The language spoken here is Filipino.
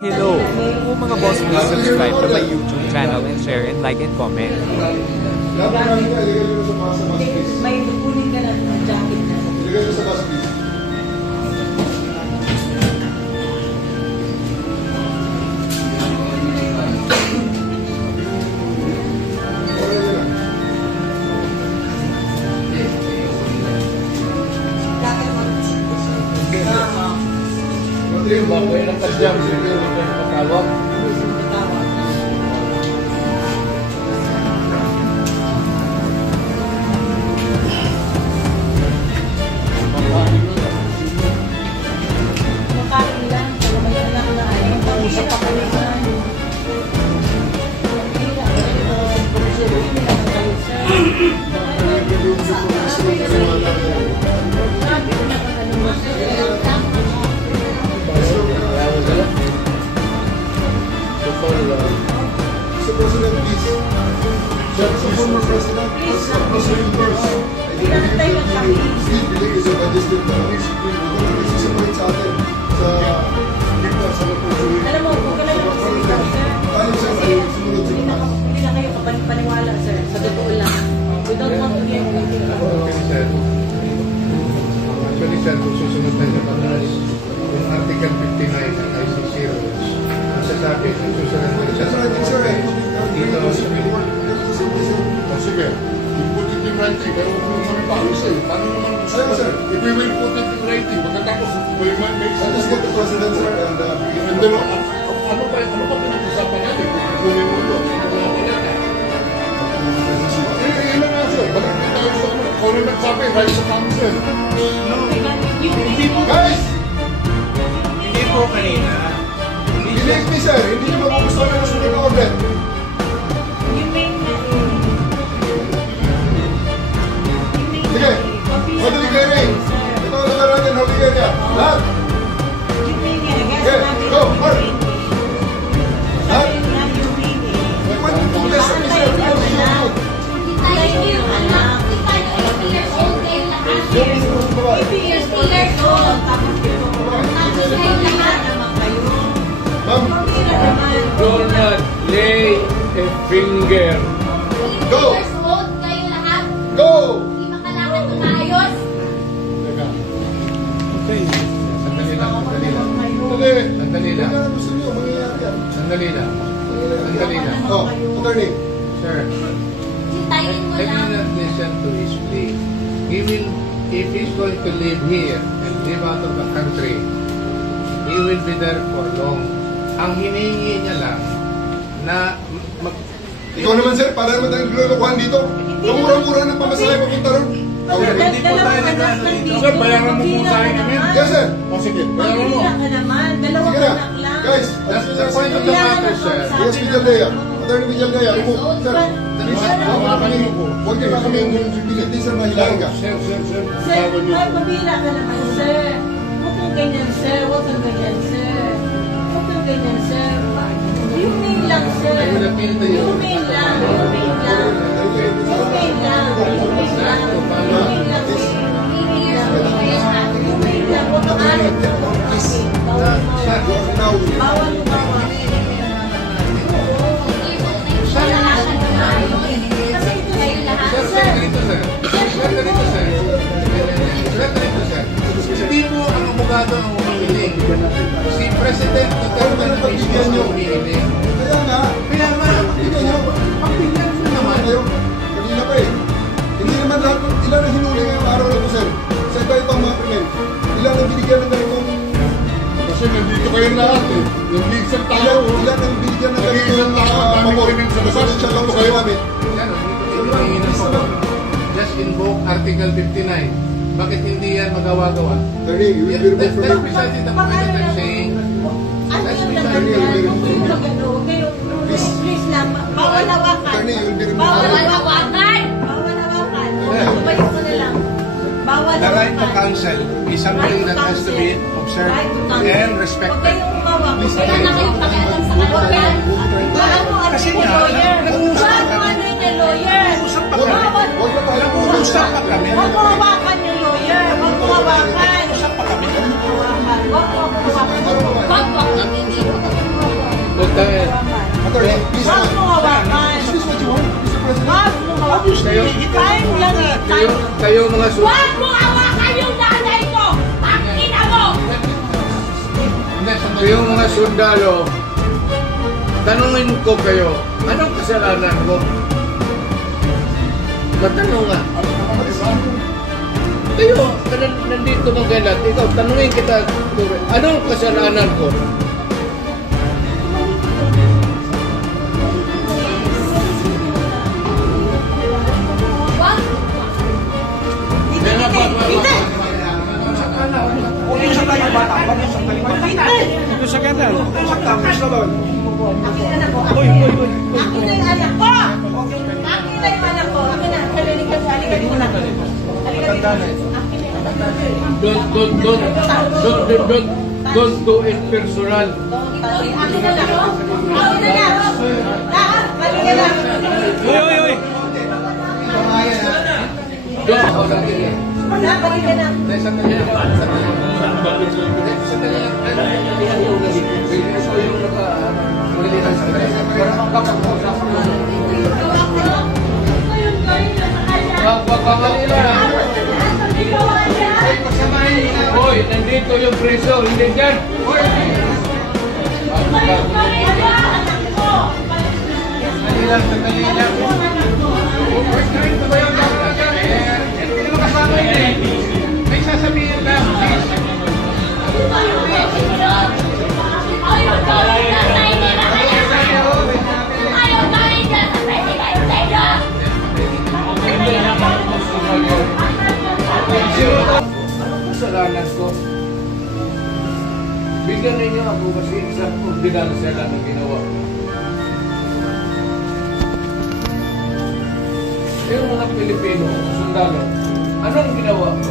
Hello! Kung mga boss, please subscribe to my YouTube channel and share and like and comment. May kunin ka na ng jacket na. Ilagay mo sa bus, please. Bago yung kasyam, siguro yung patawag. Makain lang. Kaya lang na ayun. Pag-usap pa kami na. President, please. Former President, President first. Steve, bilig is a registered police. Nagsisimulate sa atin sa gitna sa Lapusuin. Alam mo, kung kailan mo sumitaw, sir. Tayo, sir, ay sumunod sa mga. Hindi na kayo kapaniwala, sir. Sa totoo lang. We don't want to get anything. Actually, sir, kung susunod na yung batas, yung Article 59 ng ICC rules, masasabi kung susunod na siya sa Sir, dito sa Sige, we put it in writing, pero kung kami paayos eh, paano naman Ayun, sir. if we will put it in writing, pagkatapos we might make I'll just get the President, sir, and and then, ano pa pinag-usapan natin kung kunin mo ito? Ilan nga sir, bakit hindi tayo sa ano? Ikaw rin nagsabi, right sa council. guys! Hindi po kanina. Believe me, sir, hindi nyo magugustuhan yung susunod na order. Sige, holding area. Ito ang lugar natin, holding area. Lahat! Okay, go, mark! Lahat! We went to this, sir. Ma'am, Donald, lay a finger. go! Go! Okay. Sandali lang, sandali lang. Dali! Sandali lang. Ano gusto nyo? Mangyayari yan. Sandali lang. Sandali lang. Oh, attorney. Sir, let me not listen to his plea. He will, if he's going to live here and live out of the country, he will be there for long. Ang hinihingi niya lang na Ikaw naman, sir, para naman tayong lulukuhan dito. Kamura-mura ng pamasahe papunta ron. Hindi po tayo Sir, bayaran mo po sa akin namin. Yes, sir. O sige, bayaran mo. Pagbilang ka naman. Dalawang Sige na. anak lang. Guys, that's the point of the matter, sir. yes, Villaldea. Attorney Villaldea. Sir, please, huwag niyo na kami hindi, sir, mahilahin ka. Sir, Sir, pabila ka naman, sir. Huwag kang ganyan, sir. Huwag kang ganyan, sir. Huwag kang ganyan, sir. Humane lang, sir. Humane lang. Humane lang. Humane lang. Humane lang. Humane lang. Humane lang. Huwag kang alit. Bawal lumawa. Kasi ito Sir, ganito, sir. Sir, ganito, sir. Sir, ganito, sir. Hindi po ang abogado ang humihiling. Si President Duterte na mismo ang humihiling. Kaya nga, Kaya nga, pagbigyan nyo. pagbigyan mo naman. Kayo, kanina pa eh. Hindi naman lahat, ilan ang hinuli ngayong araw na ito, sir? Sa iba-ibang mga krimen. Ilan ang binigyan ng ganitong, Kasi nandito kayong lahat eh. Hindi isang tao. ilan ang binigyan ng Naging isang tao, ang daming pabor. krimen sa labas. Presidential law Ito sa kayo. namin. Yan, humihingi ng favor. Just invoke Article 59. Bakit hindi yan magawa-gawa? Attorney, you will be removed from That's your... precisely the point that I'm saying. Ano yung laman yan? Huwag kayong magano. Huwag kayong please lang. Bawal hawakan. Attorney, you will be removed. Bawal hawakan. Bawal hawakan. Tumayo ko na lang. Bawal The right to hawakan. counsel is something that has to be observed Right to counsel. and Huwag respected. kayong umawak. Wala na kayong pakialam sa kanya. Bawal mo ano Kasi yung nga, lawyer. nag-uusap Bawal mo kami. ano yung lawyer. Nag-uusap pa Bawal. kami. Huwag na tayo Nag-uusap pa kami. Huwag mo hawakan yung lawyer. Huwag mo hawakan. Nag-uusap pa kami. Huwag mo hawakan. Huwag mo hawakan. Wag, wag, hindi ko. kayo mga Huwag mo hawakan yung nanay ko! Ang ina mo! Kayong mga sundalo, tanungin ko kayo, anong kasalanan ko? Matanong nga. Kayo, nandito magalat, ikaw, tanungin kita, anong kasalanan ko? Huwag! Huwag yung sakta yung bata. Huwag yung sakta yung bata. Ito sa ganyan. Sakta, please naman. Akin na yung anak ko! Akin na yung anak ko! Akin na, kalilig ka sa halika mo na. Halika dito. Akin na yung anak ko. Don't do it personal. Akin na lang. Akin na lang. Lahat, halika lang. Uy! Lahat, halika lang. Hoy, nandito yung preso, hindi dyan. Sandali lang. Hindi naman kasama yun eh. May sasabihin lang. Ayaw gawin na sa inyo! Ayaw gawin na sa presidente! Anong kasalanan ko? Bigyan ninyo ako kasi isang ordinansya lang ang ginawa ko. Yung mga Pilipino, sundalo, anong ginawa ko?